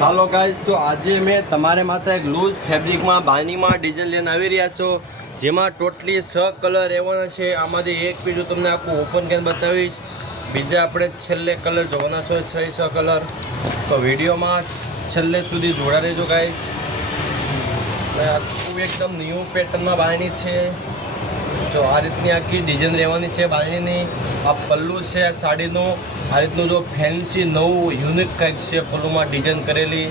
ચાલો ગાઈસ, તો આજે મેં તમારે માથે એક લૂઝ ફેબ્રિકમાં બાંધણીમાં ડિઝાઇન લઈને આવી રહ્યા છો, જેમાં ટોટલી 6 કલર રહેવાના છે. આમાંથી એક પીસ તમને આખું ઓપન કરીને બતાવીશ, બીજા આપણે છેલ્લે કલર જોવાના છે 6 કલર. તો વિડીયોમાં છેલ્લે સુધી જોડા રહેજો ગાઈસ. આખું એકદમ ન્યૂ પેટર્નમાં બાંધણી છે. જો આ રીતની આખી ડિઝાઇન રહેવાની છે બાંધણીની. આ પલ્લુ છે આ સાડીનું. આ રીતનું જો ફેન્સી નવું યુનિક કંઈક છે પલ્લુમાં ડિઝાઇન કરેલી.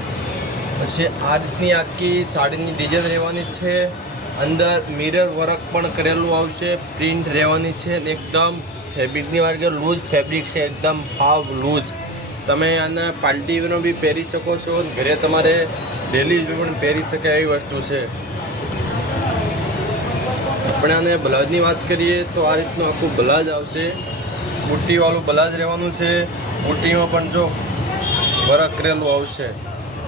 પછી આ રીતની આખી સાડીની ડિઝાઇન રહેવાની છે. અંદર મિરર વર્ક પણ કરેલું આવશે. પ્રિન્ટ રહેવાની છે. એકદમ ફેબ્રિકની વાત કરીએ લૂઝ ફેબ્રિક છે, એકદમ હાવ લૂઝ. તમે આને પાર્ટી વેરનો બી પહેરી શકો છો, ઘરે તમારે ડેલી પણ પહેરી શકે એવી વસ્તુ છે. આપણે આને બ્લાઉઝની વાત કરીએ તો આ રીતનું આખું બ્લાઉઝ આવશે. બુટ્ટીવાળું બ્લાઉઝ રહેવાનું છે. બુટ્ટીમાં પણ જો વર્ક કરેલું આવશે.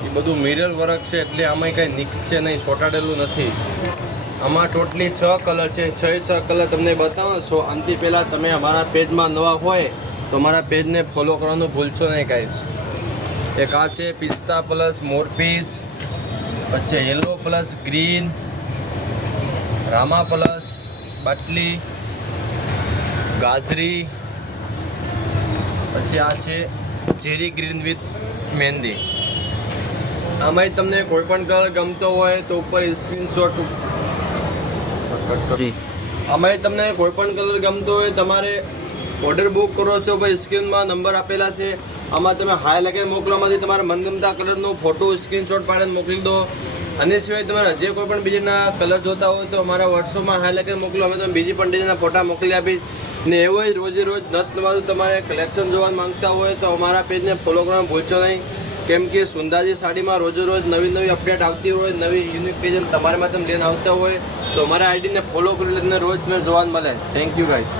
એ બધું મિરર વર્ક છે એટલે આમાં કંઈ નીકળશે નહીં, ચોંટાડેલું નથી. આમાં ટોટલી 6 કલર છે. 6 કલર તમને બતાવો છો. આનાથી પહેલાં તમે અમારા પેજમાં નવા હોય તો અમારા પેજને ફોલો કરવાનું ભૂલશો નહીં ગાઈસ. એક આ છે પિસ્તા પ્લસ મોરપીસ, પછી યલો પ્લસ ગ્રીન, રામા પ્લસ બાટલી, ગાજરી, પછી આ છે ચેરી ગ્રીન વિથ મહેંદી. આમાંય તમને કોઈ પણ કલર ગમતો હોય તો ઉપર સ્ક્રીનશોટ. આમાંય તમને કોઈ પણ કલર ગમતો હોય તમારે ઓર્ડર બુક કરો છો ભાઈ, સ્ક્રીનમાં નંબર આપેલા છે. આમાં તમે હાઈ લખીને મોકલવામાંથી તમારા મનગમતા કલરનો ફોટો સ્ક્રીનશોટ પાડીને મોકલી દો. અને સિવાય તમારે જે કોઈ પણ બીજાના કલર જોતા હોય તો અમારા વોટ્સઅપમાં હાઈ લખીને મોકલો. અમે તમે બીજી પણ ડિઝાઇનના ફોટા મોકલી આપીશ. ને એવો જ રોજે રોજ નત નવાજું તમારે કલેક્શન જોવા માંગતા હોય તો અમારા પેજને ફોલો કરવાનું ભૂલશો નહીં. કેમ કે સુંદાજી સાડીમાં રોજે રોજ નવી નવી અપડેટ આવતી હોય, નવી યુનિક ડિઝાઇન તમારા માટે લઈને આવતા હોય તો અમારા આઈડીને ફોલો કરી લઈને રોજ તમને જોવા મળે. Thank you guys.